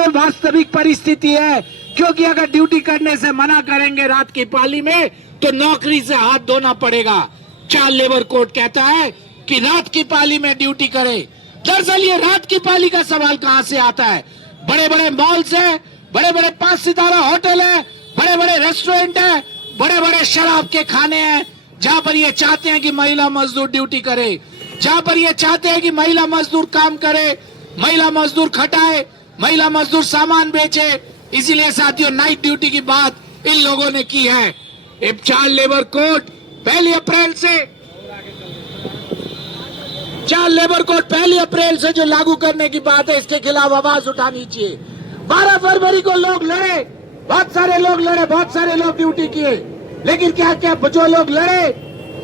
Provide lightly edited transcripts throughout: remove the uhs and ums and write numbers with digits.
ये वास्तविक परिस्थिति है, क्योंकि अगर ड्यूटी करने से मना करेंगे रात की पाली में तो नौकरी से हाथ धोना पड़ेगा। चाइल्ड लेबर कोड कहता है कि रात की पाली में ड्यूटी करे। दरअसल ये रात की पाली का सवाल कहां से आता है? बड़े बड़े मॉल्स है, बड़े बड़े 5 सितारा होटल है, बड़े बड़े रेस्टोरेंट है, बड़े बड़े शराब के खाने हैं, जहां पर ये चाहते हैं कि महिला मजदूर ड्यूटी करे, जहां पर ये चाहते हैं कि महिला मजदूर काम करे, महिला मजदूर खटाए, महिला मजदूर सामान बेचे। इसीलिए साथियों नाइट ड्यूटी की बात इन लोगों ने की है। चाइल्ड लेबर कोड 1 अप्रैल से जो लागू करने की बात है, इसके खिलाफ आवाज उठानी चाहिए। 12 फरवरी को लोग लड़े, बहुत सारे लोग ड्यूटी किए, लेकिन क्या जो लोग लड़े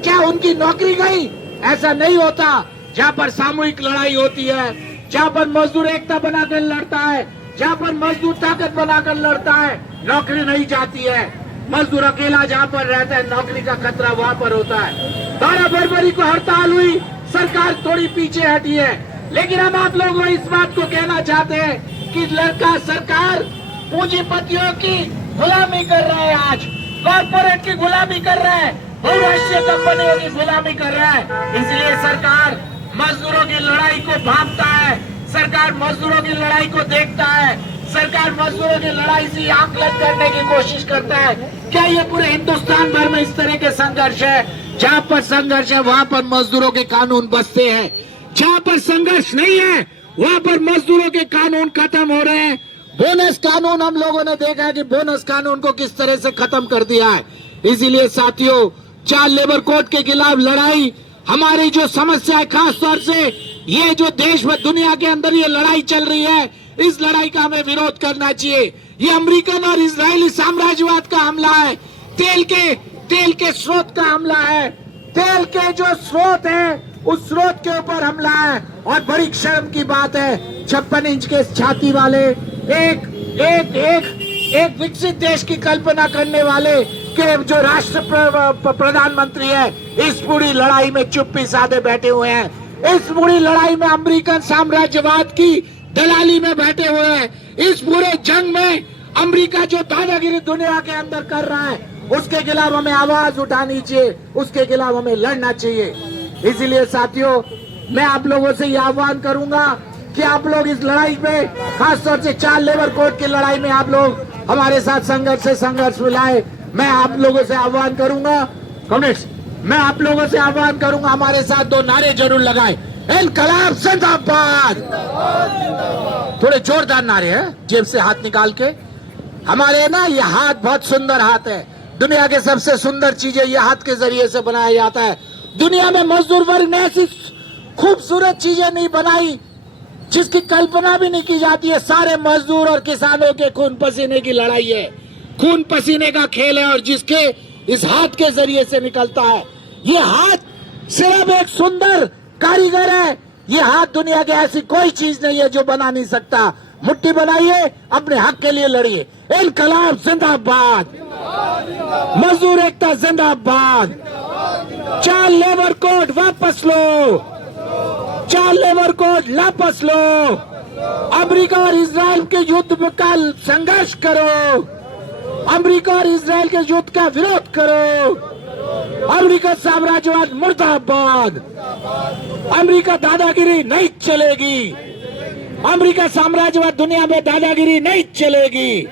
क्या उनकी नौकरी गई? ऐसा नहीं होता। जहाँ पर सामूहिक लड़ाई होती है, जहाँ पर मजदूर एकता बनाकर लड़ता है, जहाँ पर मजदूर ताकत बनाकर लड़ता है, नौकरी नहीं जाती है। मजदूर अकेला जहाँ पर रहता है, नौकरी का खतरा वहाँ पर होता है। 12 फरवरी को हड़ताल हुई, सरकार थोड़ी पीछे हटी है, लेकिन हम आप लोगों को इस बात को कहना चाहते हैं कि लड़का सरकार पूंजीपतियों की गुलामी कर रहा है, आज कॉर्पोरेट की गुलामी कर रहा है, बहुराष्ट्रीय कंपनियों की गुलामी कर रहा है। इसलिए सरकार मजदूरों की लड़ाई को भांपता है, सरकार मजदूरों की लड़ाई को देखता है, सरकार मजदूरों की लड़ाई से आकलन करने की कोशिश करता है। क्या ये पूरे हिंदुस्तान भर में इस तरह के संघर्ष है? जहाँ पर संघर्ष है वहाँ पर मजदूरों के कानून बसते हैं, जहाँ पर संघर्ष नहीं है वहाँ पर मजदूरों के कानून खत्म हो रहे हैं। बोनस कानून हम लोगों ने देखा है कि बोनस कानून को किस तरह से खत्म कर दिया है। इसीलिए साथियों चाइल्ड लेबर कोड के खिलाफ लड़ाई हमारी जो समस्या है, खास तौर से ये जो देश में दुनिया के अंदर ये लड़ाई चल रही है, इस लड़ाई का हमें विरोध करना चाहिए। ये अमेरिकन और इजरायली साम्राज्यवाद का हमला है, तेल के स्रोत का हमला है, तेल के जो स्रोत है उस स्रोत के ऊपर हमला है। और बड़ी शर्म की बात है 56 इंच के छाती वाले एक विकसित देश की कल्पना करने वाले के जो राष्ट्र प्रधानमंत्री है, इस पूरी लड़ाई में चुप्पी साधे बैठे हुए हैं। इस पूरी लड़ाई में अमेरिकन साम्राज्यवाद की दलाली में बैठे हुए हैं। इस पूरे जंग में अमेरिका जो दादागिरी दुनिया के अंदर कर रहा है, उसके खिलाफ हमें आवाज उठानी चाहिए, उसके खिलाफ हमें लड़ना चाहिए। इसीलिए साथियों मैं आप लोगों से ये आह्वान करूंगा कि आप लोग इस लड़ाई में, खासतौर से चाइल्ड लेबर कोड की लड़ाई में आप लोग हमारे साथ संघर्ष मिलाए। मैं आप लोगों से आह्वान करूंगा, कम्युनिस्ट, मैं आप लोगों से आह्वान करूंगा हमारे साथ 2 नारे जरूर लगाएं। इनकलाब जिंदाबाद। थोड़े जोरदार नारे हैं, जेब से हाथ निकाल के। हमारे ना ये हाथ बहुत सुंदर हाथ है, दुनिया के सबसे सुंदर चीजें ये हाथ के जरिए से बनाया जाता है। दुनिया में मजदूर वर्ग ने ऐसी खूबसूरत चीजें नहीं बनाई जिसकी कल्पना भी नहीं की जाती है। सारे मजदूर और किसानों के खून पसीने की लड़ाई है, खून पसीने का खेल है, और जिसके इस हाथ के जरिए से निकलता है। ये हाथ सिर्फ एक सुंदर कारीगर है, ये हाथ दुनिया की ऐसी कोई चीज नहीं है जो बना नहीं सकता। मुट्ठी बनाइए, अपने हक के लिए लड़िए। इनकलाब जिंदाबाद, मजदूर एकता जिंदाबाद। चाइल्ड लेबर कोड वापस लो, चाइल्ड लेबर कोड वापस लो। अमेरिका और इजराइल के युद्ध का संघर्ष करो, अमेरिका और इजराइल के युद्ध का विरोध करो। अमेरिका साम्राज्यवाद मुर्दाबाद। अमेरिका दादागिरी नहीं चलेगी, अमेरिका साम्राज्यवाद दुनिया में दादागिरी नहीं चलेगी।